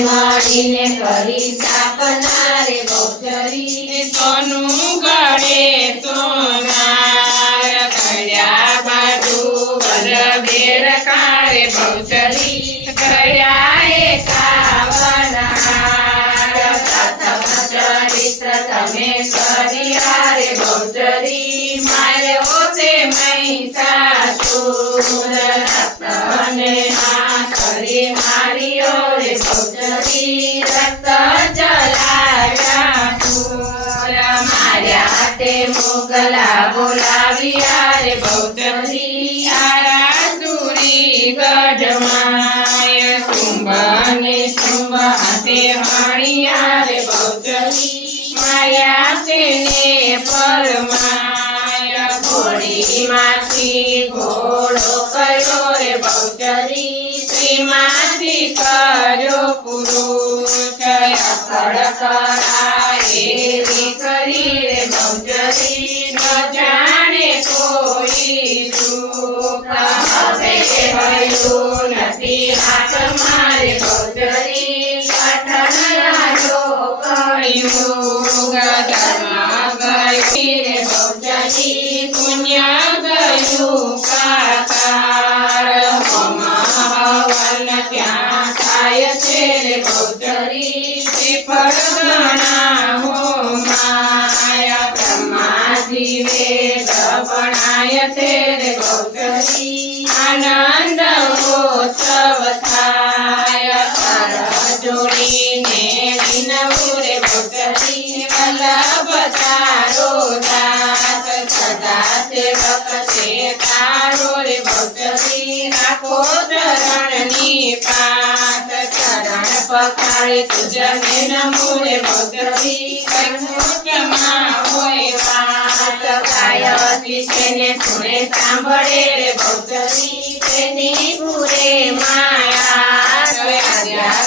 મળીને કરી સ્થાપના રે બહુચરી સોનું ગળે સોનાર કર્યા બાજુ બલબેર કારે બહુચરી કર્યા એકાવનહાર પ્રથમ ચરિત્ર તમે કર્યા રે બહુચરી માર્યો તે મહિષાસુર રક્ત અને કરી માર્યો રે બહુચરી રક્ત ચલાવ્યા પૂર માર્યા તે મોગલા બોલાવ્યા રે બહુચરી આરાસુરી ગઢમાય શુંભ અને શુંભ હાથે માણ્યા રે બહુચરી માયા તેને પરમાય ઘોડીમાંથી ઘોડો કર્યો રે બહુચરી શ્રીમાંથી કર્યો પુરુષ અખડ કરાય એવી કરી રે બહુચરી ન જાણે કોઈ સુખ હવે ભયું નથી હાથ મારે બહુચરી કઠણાનો યુગ ધર્મ ગયું રે બહુચરી પુણ્ય ગયું કાકાર હોમ હવન ત્યાં થાય છે રે બહુચરી શ્રીફળ ગણા હોમાય બ્રહ્માજી વેદ ભણાય છે રે બહુચરી આનંદ ઉત્સવ થાય જોડીને વિનવું રે બહુચરી વલ્લભ તારો દાસ સદા સેવક છે તારો રે બહુચરી રાખો ચરણની પાત ચરણ પખારે તુજને નમો રે બહુચરી મોક્ષમાં હોય વાત ગાયત્રી તેને સુણે સાંભળે રે બહુચરી તેની પૂરે માયા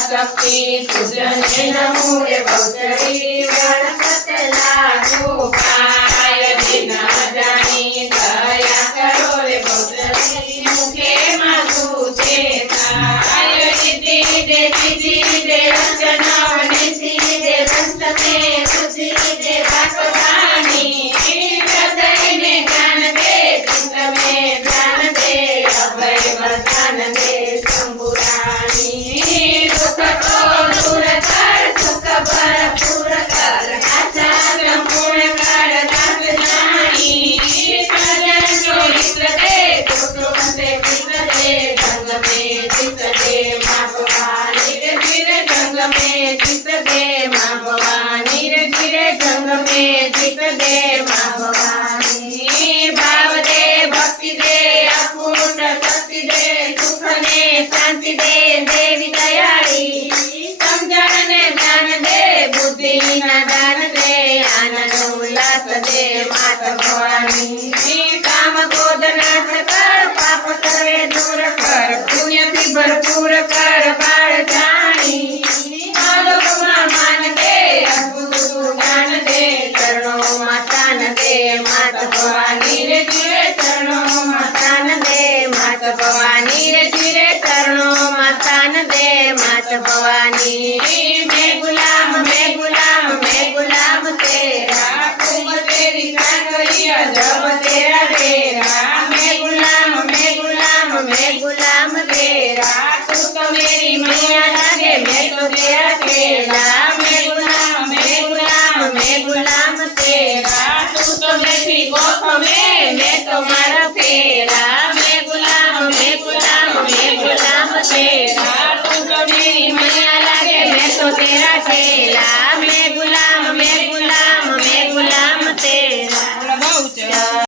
શક્તિ તુજને નમો રે બહુચરી ગણપત લાગુ પાય દિન જાણી દયા કરો રે બહુચરી મુખે માથું છે તાય દીદી દે રચનાવને સી દે સંતને ખુશી દે ભગવાની હૃદયને જ્ઞાન દે ચિત્તમે ધ્યાન દે અભય વરદાન દે શંભુરાણી દુઃખ તો દૂર કર સુખ ભરપૂર કર આશા સંપૂર્ણ કર દાસ જાણી સજન ચોરિત્ર દે કુટુંબ સે ચિત્ત દે જંગ में चित्त दे माँ भवानी रे धीरे जंग में चित्त दे माँ भवानी रे धीरे जंग में चित्त दे माँ भवानी भाव दे भक्ति दे अपूर्ण शक्ति दे सुख ने शांति दे देवी दयाली समझण ने ज्ञान दे बुद्धि ना दान दे आनंद उल्लास दे मात भवानी काम क्रोध नाश कर पाप करे दूर कर पुण्य थी भरपूर कर बाळ जाणी आलोकમાં માન દે અદ્ભુત જ્ઞાન દે ચરણોમાં સ્થાન દે માત ભવાની રે ધીરે ચરણોમાં સ્થાન દે માત ભવાની રે ધીરે ચરણોમાં સ્થાન દે માત ભવાની मैं गुलाम तेरा तुम तेरी चाकरिया जब तेरा डेरा मैं गुलाम तेरा तू तो मेरी मैया लागे मैं तो तेरा चेला मैं गुलाम तेरा तू तो मेरी गोख में मैं तो मारा फेरा मैं गुलाम तेरा तू तो मेरी मैया लागे मैं तो तेरा चेला